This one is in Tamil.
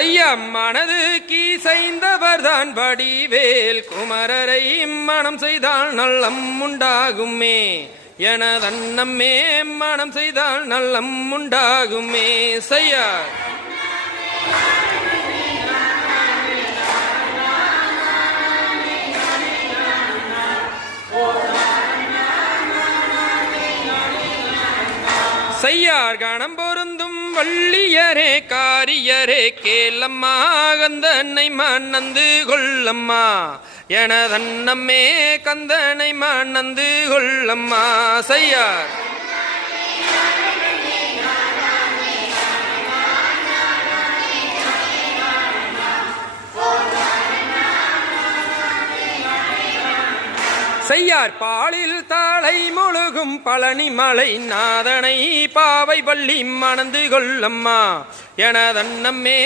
ஐயா மனது கீசைந்தவர்தான் வடிவேல் குமரரை மனம் செய்தால் நல்லம் உண்டாகுமே எனதன்னம்மே மனம் செய்தால் நல்லம் உண்டாகுமே செய்யா செய்யார் கணம் பொருந்தும் வள்ளியரே காரியரே கேளம்மா கந்தனை மன்னந்து கொள்ளம்மா எனதன்னம்மே கந்தனை மன்னந்து கொள்ளம்மா செய்யார் செய்யார் பாலில் தாளை முழுகும் பழனி மலை நாதனை பாவை பள்ளி மணந்து கொள்ளம்மா எனதன்னம்மே